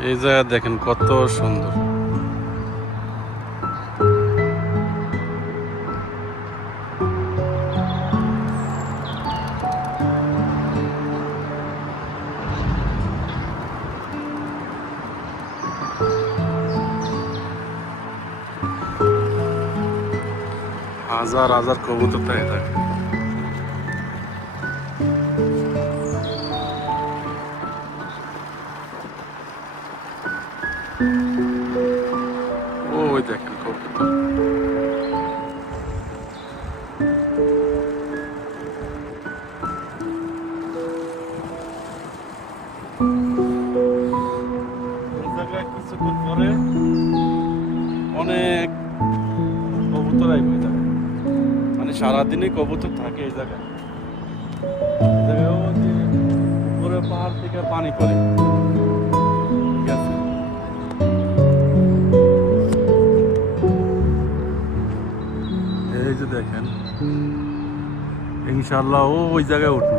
এই জায়গা দেখেন কত সুন্দর। হাজার হাজার কবুতর থাকে থাকে। ওই দেখেন কবুতর। কিছুক্ষণ পরে অনেক কবুতর আইবে যাবে, মানে সারাদিনই কবুতর থাকে এই জায়গায়। উপরে পাহাড় থেকে পানি পড়ে, ঠিক আছে। এই যে দেখেন, ইনশাল্লাহ ওই জায়গায় উঠবে।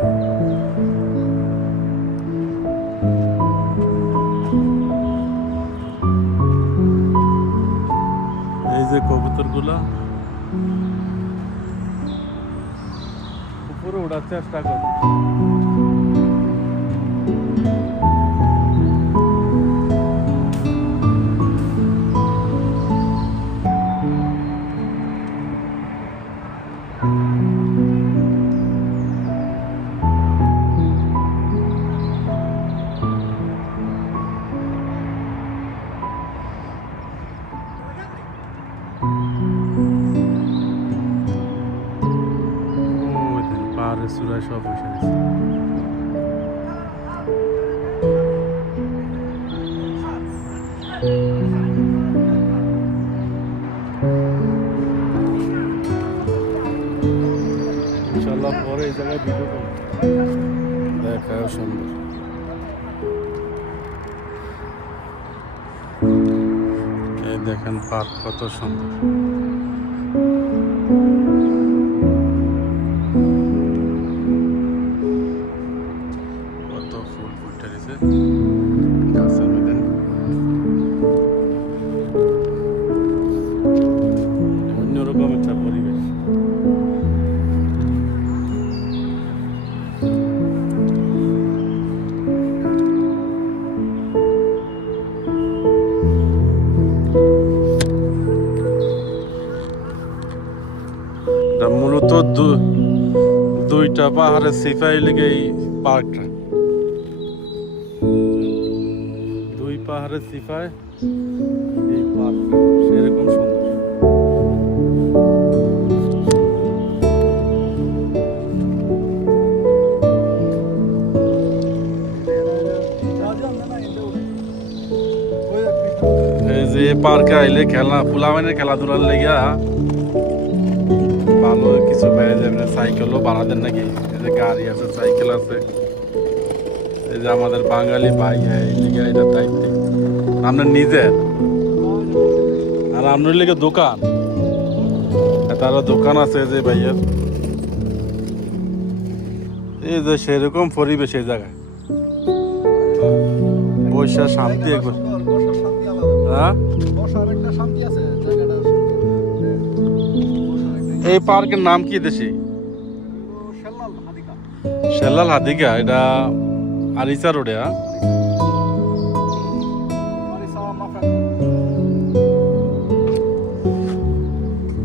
এই যে কবুতর গুলা উপরে ওঠার চেষ্টা করে। পাহাড়ের চূড়ায় সব বসে গেছে। ইনশাল্লাহ পরে এই জায়গায় ভিডিও করব, দেখাও সুন্দর। এই দেখেন পার্ক কত সুন্দর। কত ফুল ফুটে রয়েছে গাছের মধ্যে। অন্যরকম একটা পরিবেশ। মূলত দুইটা পাহাড়ের সিফাই লেগে এই পার্কটা, দুই পাহাড়ের সিফাই এই পার্ক সেরকম সুন্দর। এই যে পার্কে আইলে খেলা ফুলামানের খেলাধুলার লেগা ভালো কিছু পেয়ে যাবেন। সাইকেলও ভাড়া দেন নাকি, এই যে গাড়ি আছে, সাইকেল আছে। এই যে আমাদের বাঙালি ভাই এইদিকে এটা দায়িত্ব আপনার নিজের, আর আপনার লিগে দোকান, তারা দোকান আছে যে ভাইয়ের। এই যে সেরকম পরিবেশ এই জায়গায়, বৈশা শান্তি একবার। হ্যাঁ, এই পার্কের নাম কি দেশি? শেল্লাল হাদিকা। এটা আরিসা রোডে।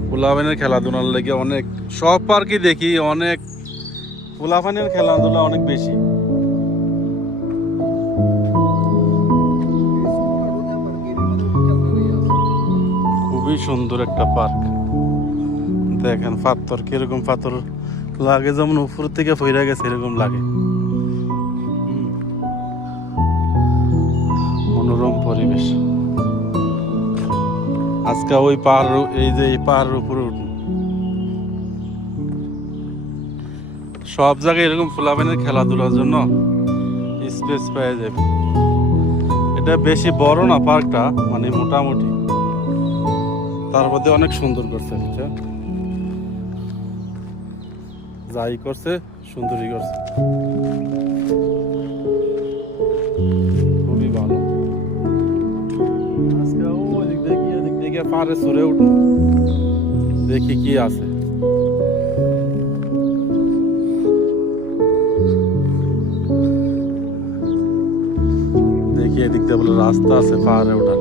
পোলাপানের খেলাধুলার লেগে অনেক, সব পার্কে দেখি অনেক পোলাপানের খেলাধুলা অনেক বেশি। খুবই সুন্দর একটা পার্ক। দেখেন পাথর কিরকম, পাথর লাগে যেমন উপর থেকে ফইরা গেছে এরকম লাগে। মনোরম পরিবেশ। আজকে ওই পাহাড়, এই যে এই পাহাড়ের উপরে উঠুন, সব জায়গায় এরকম ফুলাবানের খেলাধুলার জন্য স্পেস পাওয়া যাবে। এটা বেশি বড় না পার্কটা, মানে মোটামুটি, তার মধ্যে অনেক সুন্দর করছে। যাই করছে সুন্দরই করছে, খুবই ভালো। গিয়ে পাহাড়ে চড়ে উঠবো, দেখি কি আছে। দেখি এদিক দিয়ে বলে রাস্তা আছে পাহাড়ে ওঠার।